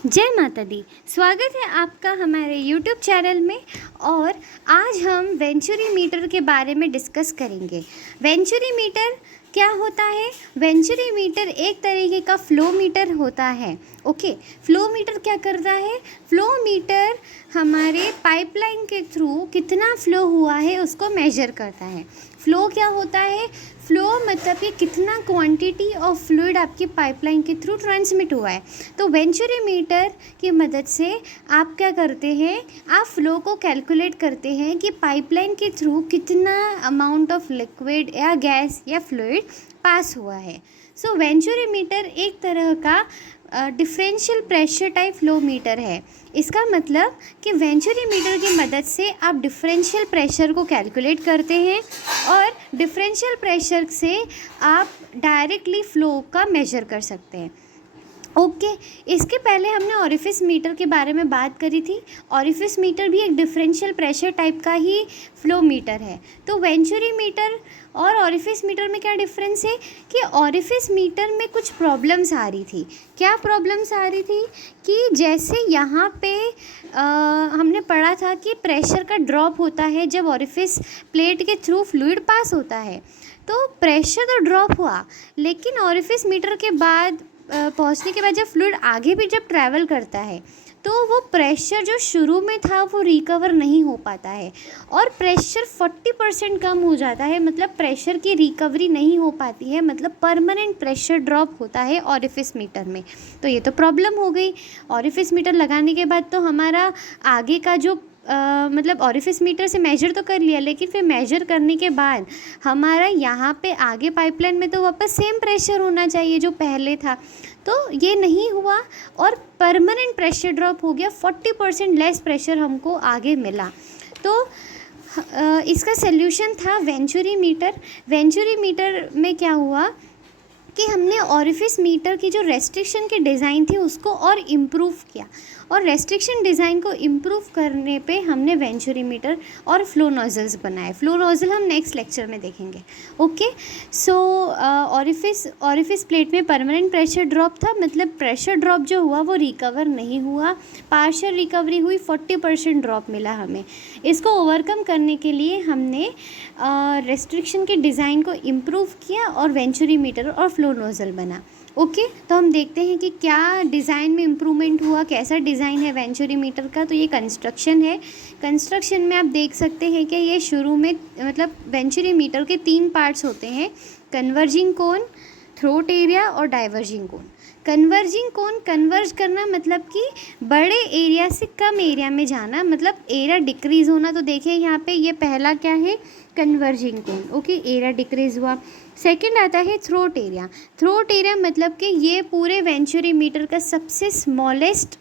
जय माता दी। स्वागत है आपका हमारे यूट्यूब चैनल में। और आज हम वेंचुरी मीटर के बारे में डिस्कस करेंगे। वेंचुरी मीटर क्या होता है? वेंचुरी मीटर एक तरीके का फ्लो मीटर होता है। ओके, फ्लो मीटर क्या करता है? फ्लो मीटर हमारे पाइपलाइन के थ्रू कितना फ्लो हुआ है उसको मेजर करता है। फ्लो क्या होता है? फ्लो मतलब कि कितना क्वांटिटी ऑफ फ्लूइड आपकी पाइपलाइन के थ्रू ट्रांसमिट हुआ है। तो वेंचुरी मीटर की मदद से आप क्या करते हैं, आप फ्लो को कैलकुलेट करते हैं कि पाइपलाइन के थ्रू कितना अमाउंट ऑफ लिक्विड या गैस या फ्लूइड पास हुआ है। सो वेंचुरी मीटर एक तरह का differential pressure type flow meter है। इसका मतलब कि वेंचुरी मीटर की मदद से आप डिफरेंशियल प्रेशर को कैलकुलेट करते हैं और डिफरेंशियल प्रेशर से आप डायरेक्टली फ्लो का मेजर कर सकते हैं। ओके, इसके पहले हमने ऑरिफिस मीटर के बारे में बात करी थी। ऑरिफिस मीटर भी एक डिफरेंशियल प्रेशर टाइप का ही फ्लो मीटर है। तो वेंचुरी मीटर और ऑरिफिस मीटर में क्या डिफरेंस है कि ऑरिफिस मीटर में कुछ प्रॉब्लम्स आ रही थी। क्या प्रॉब्लम्स आ रही थी कि जैसे यहाँ पे हमने पढ़ा था कि प्रेशर का ड्रॉप होता है जब ऑरिफिस प्लेट के थ्रू फ्लूइड पास होता है। तो प्रेशर तो ड्रॉप हुआ, लेकिन ऑरिफिस मीटर के बाद पहुंचने के बाद जब फ्लूइड आगे भी जब ट्रैवल करता है तो वो प्रेशर जो शुरू में था वो रिकवर नहीं हो पाता है और प्रेशर 40% कम हो जाता है। मतलब प्रेशर की रिकवरी नहीं हो पाती है, मतलब परमानेंट प्रेशर ड्रॉप होता है ऑरिफिस मीटर में। तो ये तो प्रॉब्लम हो गई। ऑरिफिस मीटर लगाने के बाद तो हमारा आगे का जो मतलब ऑरिफिस मीटर से मेजर तो कर लिया, लेकिन फिर मेजर करने के बाद हमारा यहाँ पे आगे पाइपलाइन में तो वापस सेम प्रेशर होना चाहिए जो पहले था। तो ये नहीं हुआ और परमानेंट प्रेशर ड्रॉप हो गया। 40% लेस प्रेशर हमको आगे मिला। तो इसका सल्यूशन था वेंचुरी मीटर। वेंचुरी मीटर में क्या हुआ कि हमने ऑरिफिस मीटर की जो रेस्ट्रिक्शन की डिज़ाइन थी उसको और इम्प्रूव किया, और रेस्ट्रिक्शन डिज़ाइन को इम्प्रूव करने पे हमने वेंचुरी मीटर और फ्लो नोजल्स बनाए। फ्लो नोजल हम नेक्स्ट लेक्चर में देखेंगे। ओके, सो ऑरिफिस प्लेट में परमानेंट प्रेशर ड्रॉप था, मतलब प्रेशर ड्रॉप जो हुआ वो रिकवर नहीं हुआ, पार्शियल रिकवरी हुई, 40% ड्रॉप मिला हमें। इसको ओवरकम करने के लिए हमने रेस्ट्रिक्शन के डिज़ाइन को इम्प्रूव किया और वेंचुरी मीटर और फ्लो नोजल बना। ओके, तो हम देखते हैं कि क्या डिज़ाइन में इम्प्रूवमेंट हुआ, कैसा डिज़ाइन है वेंचुरी मीटर का। तो ये कंस्ट्रक्शन है। कंस्ट्रक्शन में आप देख सकते हैं कि ये शुरू में मतलब वेंचुरी मीटर के 3 पार्ट्स होते हैं: कन्वर्जिंग कोन, थ्रोट एरिया और डाइवर्जिंग कोन। कन्वर्जिंग कोन, कन्वर्ज करना मतलब कि बड़े एरिया से कम एरिया में जाना, मतलब एरिया डिक्रीज होना। तो देखिए यहाँ पे ये पहला क्या है, कन्वर्जिंग कोन। ओके, एरिया डिक्रीज हुआ। सेकंड आता है थ्रोट एरिया। थ्रोट एरिया मतलब कि ये पूरे वेंचुरी मीटर का सबसे स्मॉलेस्ट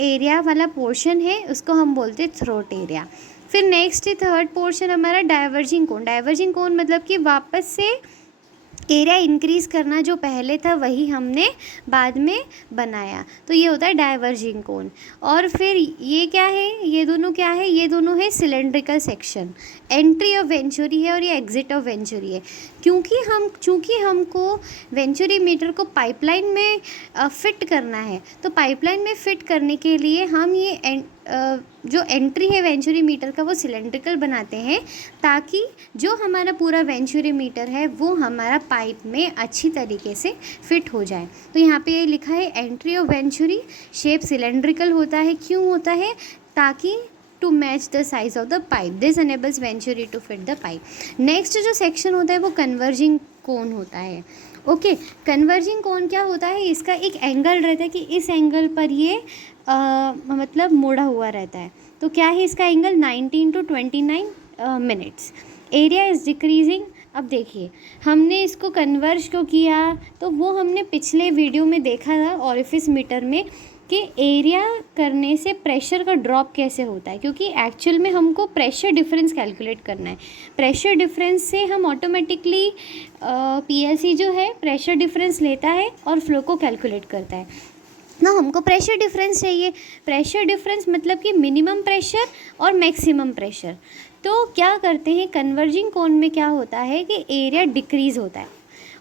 एरिया वाला पोर्शन है, उसको हम बोलते हैं थ्रोट एरिया। फिर नेक्स्ट थर्ड पोर्शन हमारा डाइवर्जिंग कोन। डाइवर्जिंग कोन मतलब कि वापस से एरिया इंक्रीज़ करना, जो पहले था वही हमने बाद में बनाया। तो ये होता है डाइवर्जिंग कोन। और फिर ये क्या है, ये दोनों क्या है, ये दोनों है cylindrical section. Entry of venturi है और ये एग्जिट ऑफ वेंचुरी है। चूँकि हमको वेंचुरी मीटर को पाइपलाइन में फ़िट करना है, तो पाइपलाइन में फ़िट करने के लिए हम ये जो एंट्री है वेंचुरी मीटर का वो सिलेंड्रिकल बनाते हैं, ताकि जो हमारा पूरा वेंचुरी मीटर है वो हमारा पाइप में अच्छी तरीके से फिट हो जाए। तो यहाँ पे ये लिखा है entry of venturi, shape cylindrical होता है। क्यों होता है? ताकि to match the size of the pipe, this enables venturi to fit the pipe. Next जो सेक्शन होता है वो कन्वर्जिंग कोन होता है। ओके, कन्वर्जिंग कोन क्या होता है, इसका एक एंगल रहता है कि इस एंगल पर ये मतलब मुड़ा हुआ रहता है। तो क्या है इसका angle, 19 to 29 minutes. Area is decreasing. अब देखिए हमने इसको कन्वर्ज को किया, तो वो हमने पिछले वीडियो में देखा था ऑरिफिस मीटर में कि एरिया करने से प्रेशर का ड्रॉप कैसे होता है, क्योंकि एक्चुअल में हमको प्रेशर डिफरेंस कैलकुलेट करना है। प्रेशर डिफरेंस से हम ऑटोमेटिकली पीएलसी जो है प्रेशर डिफरेंस लेता है और फ्लो को कैलकुलेट करता है। ना हमको प्रेशर डिफरेंस चाहिए। प्रेशर डिफरेंस मतलब कि मिनिमम प्रेशर और मैक्सिमम प्रेशर। तो क्या करते हैं, कन्वर्जिंग कोन में क्या होता है कि एरिया डिक्रीज़ होता है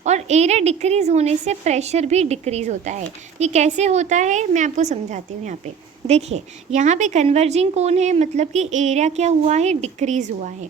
और एरिया डिक्रीज़ होने से प्रेशर भी डिक्रीज़ होता है। ये कैसे होता है मैं आपको समझाती हूँ। यहाँ पे देखिए, यहाँ पे कन्वर्जिंग कोन है, मतलब कि एरिया क्या हुआ है, डिक्रीज़ हुआ है।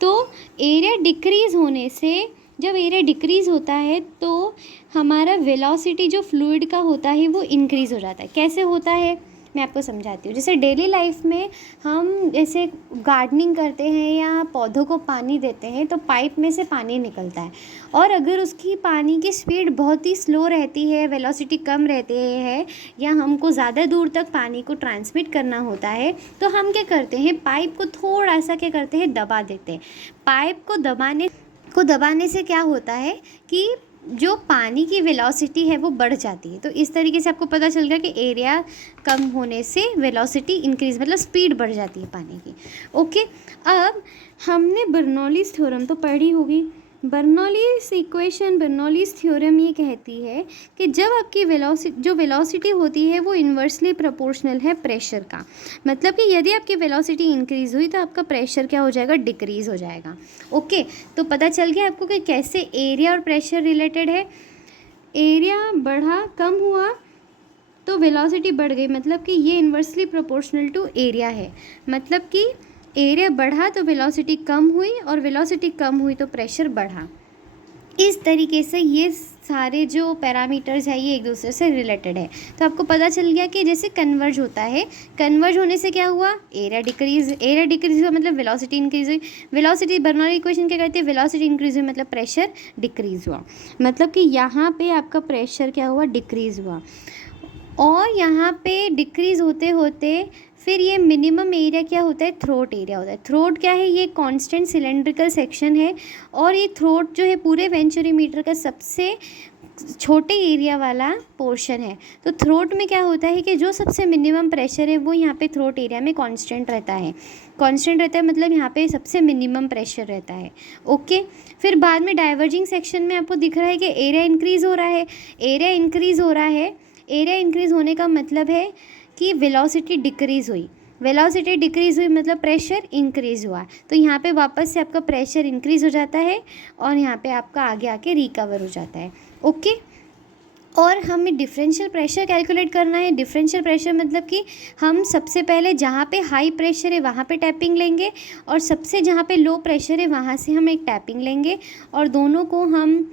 तो एरिया डिक्रीज़ होने से, जब एरिया डिक्रीज़ होता है तो हमारा वेलोसिटी जो फ्लूइड का होता है वो इंक्रीज़ हो जाता है। कैसे होता है मैं आपको समझाती हूँ। जैसे डेली लाइफ में हम जैसे गार्डनिंग करते हैं या पौधों को पानी देते हैं तो पाइप में से पानी निकलता है, और अगर उसकी पानी की स्पीड बहुत ही स्लो रहती है, वेलोसिटी कम रहती है, या हमको ज़्यादा दूर तक पानी को ट्रांसमिट करना होता है, तो हम क्या करते हैं, पाइप को थोड़ा सा क्या करते हैं, दबा देते हैं। पाइप को दबाने से क्या होता है कि जो पानी की वेलोसिटी है वो बढ़ जाती है। तो इस तरीके से आपको पता चल गया कि एरिया कम होने से वेलोसिटी इंक्रीज, मतलब स्पीड बढ़ जाती है पानी की। ओके, अब हमने बर्नौलीज़ थ्योरम तो पढ़ी होगी। बर्नौलीज़ इक्वेशन, बर्नौलीज़ थ्योरम ये कहती है कि जब आपकी वेलोसिटी होती है वो इन्वर्सली प्रोपोर्शनल है प्रेशर का। मतलब कि यदि आपकी वेलोसिटी इंक्रीज़ हुई तो आपका प्रेशर क्या हो जाएगा, डिक्रीज़ हो जाएगा। ओके, तो पता चल गया आपको कि कैसे एरिया और प्रेशर रिलेटेड है। एरिया बढ़ा, कम हुआ तो वेलोसिटी बढ़ गई, मतलब कि ये इन्वर्सली प्रोपोर्शनल टू एरिया है। मतलब कि एरिया बढ़ा तो वेलोसिटी कम हुई, और वेलोसिटी कम हुई तो प्रेशर बढ़ा। इस तरीके से ये सारे जो पैरामीटर्स है ये एक दूसरे से रिलेटेड है। तो आपको पता चल गया कि जैसे कन्वर्ज होता है, कन्वर्ज होने से क्या हुआ, एरिया डिक्रीज हुआ, मतलब वेलोसिटी इंक्रीज हुई। वेलोसिटी, बर्नौली इक्वेशन क्या कहते हैं, वेलोसिटी इंक्रीज हुई मतलब प्रेशर डिक्रीज हुआ। मतलब कि यहाँ पे आपका प्रेशर क्या हुआ, डिक्रीज हुआ। और यहाँ पे डिक्रीज़ होते होते फिर ये मिनिमम एरिया क्या होता है, थ्रोट एरिया होता है। थ्रोट क्या है, ये कांस्टेंट सिलेंड्रिकल सेक्शन है, और ये थ्रोट जो है पूरे वेंचुरीमीटर का सबसे छोटे एरिया वाला पोर्शन है। तो थ्रोट में क्या होता है कि जो सबसे मिनिमम प्रेशर है वो यहाँ पे थ्रोट एरिया में कांस्टेंट रहता है। कांस्टेंट रहता है मतलब यहाँ पे सबसे मिनिमम प्रेशर रहता है। ओके, फिर बाद में डाइवर्जिंग सेक्शन में आपको दिख रहा है कि एरिया इंक्रीज़ हो रहा है। एरिया इंक्रीज़ हो रहा है, एरिया इंक्रीज़ होने का मतलब है कि वेलोसिटी डिक्रीज़ हुई। वेलोसिटी डिक्रीज़ हुई मतलब प्रेशर इंक्रीज़ हुआ। तो यहाँ पे वापस से आपका प्रेशर इंक्रीज़ हो जाता है, और यहाँ पे आपका आगे आके रिकवर हो जाता है। ओके, और हमें डिफरेंशियल प्रेशर कैलकुलेट करना है। डिफरेंशियल प्रेशर मतलब कि हम सबसे पहले जहाँ पे हाई प्रेशर है वहाँ पे टैपिंग लेंगे, और सबसे जहाँ पे लो प्रेशर है वहाँ से हम एक टैपिंग लेंगे, और दोनों को हम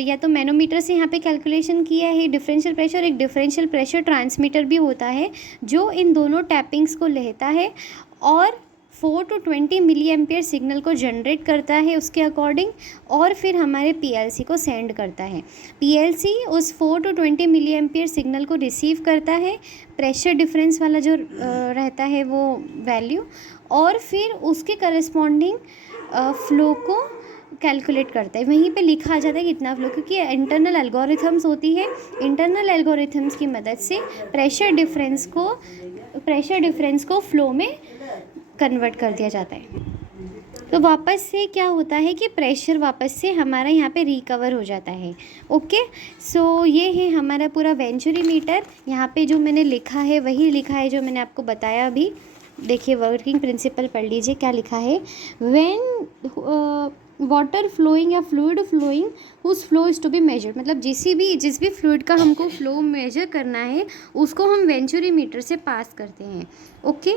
या तो मैनोमीटर से यहाँ पे कैलकुलेशन किया है डिफरेंशियल प्रेशर। एक डिफरेंशियल प्रेशर ट्रांसमीटर भी होता है जो इन दोनों टैपिंग्स को लेता है और 4 to 20 मिली एम्पियर सिग्नल को जनरेट करता है उसके अकॉर्डिंग, और फिर हमारे पीएलसी को सेंड करता है। पीएलसी उस 4 to 20 मिली एम्पियर सिग्नल को रिसीव करता है, प्रेशर डिफरेंस वाला जो रहता है वो वैल्यू, और फिर उसके करस्पॉन्डिंग फ्लो को कैलकुलेट करता है। वहीं पे लिखा आ जाता है कितना फ्लो, क्योंकि इंटरनल एल्गोरिथम्स होती है। इंटरनल एल्गोरिथम्स की मदद से प्रेशर डिफरेंस को फ्लो में कन्वर्ट कर दिया जाता है। तो वापस से क्या होता है कि प्रेशर वापस से हमारा यहाँ पे रिकवर हो जाता है। ओके, सो ये है हमारा पूरा वेंचुरीमीटर। यहाँ पे जो मैंने लिखा है वही लिखा है जो मैंने आपको बताया अभी। देखिए, वर्किंग प्रिंसिपल पढ़ लीजिए क्या लिखा है। व्हेन वाटर फ्लोइंग या fluid flowing whose flow is to be measured, मतलब जिस भी फ्लूइड का हमको फ्लो मेजर करना है उसको हम वेंचुरीमीटर से पास करते हैं। ओके,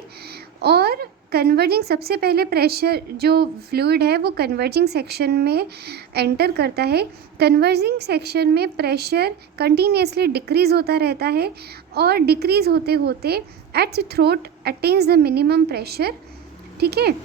और कन्वर्जिंग, सबसे पहले प्रेशर जो फ्लूइड है वो कन्वर्जिंग सेक्शन में एंटर करता है। कन्वर्जिंग सेक्शन में प्रेशर कंटिन्यूसली डिक्रीज़ होता रहता है, और डिक्रीज़ होते होते at the throat attains the minimum pressure. ठीक है,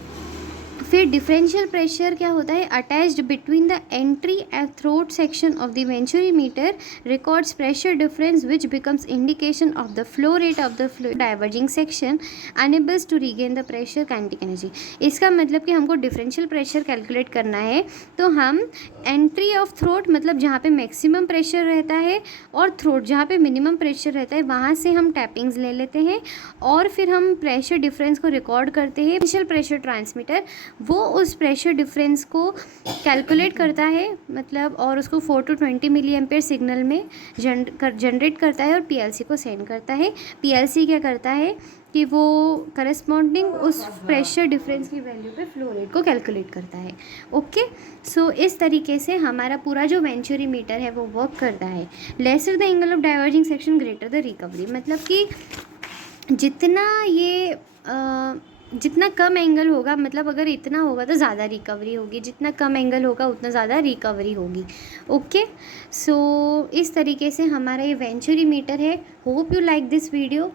फिर डिफरेंशियल प्रेशर क्या होता है, attached between the entry and throat section of the venturimeter records pressure difference which becomes indication of the flow rate of the flow. Diverging section enables to regain the pressure kinetic energy. इसका मतलब कि हमको differential pressure calculate करना है तो हम entry of throat, मतलब जहाँ पे मैक्सिमम प्रेशर रहता है, और थ्रोट जहाँ पे मिनिमम प्रेशर रहता है वहाँ से हम टैपिंग्स ले लेते हैं, और फिर हम प्रेशर डिफरेंस को रिकॉर्ड करते हैं। डिफरेंशियल प्रेशर ट्रांसमीटर वो उस प्रेशर डिफरेंस को कैलकुलेट करता है, मतलब, और उसको 4 to 20 मिली एम्पेयर सिग्नल में जनरेट करता है और पीएलसी को सेंड करता है। पीएलसी क्या करता है कि वो करस्पॉन्डिंग उस प्रेशर डिफरेंस की वैल्यू पे फ्लो रेट को कैलकुलेट करता है। ओके, सो इस तरीके से हमारा पूरा जो वेंचुरी मीटर है वो वर्क करता है। Lesser the angle of diverging section greater the recovery, मतलब कि जितना कम एंगल होगा, मतलब अगर इतना होगा तो ज़्यादा रिकवरी होगी, जितना कम एंगल होगा उतना ज़्यादा रिकवरी होगी। ओके, सो इस तरीके से हमारा ये वेंचुरी मीटर है। Hope you like this video.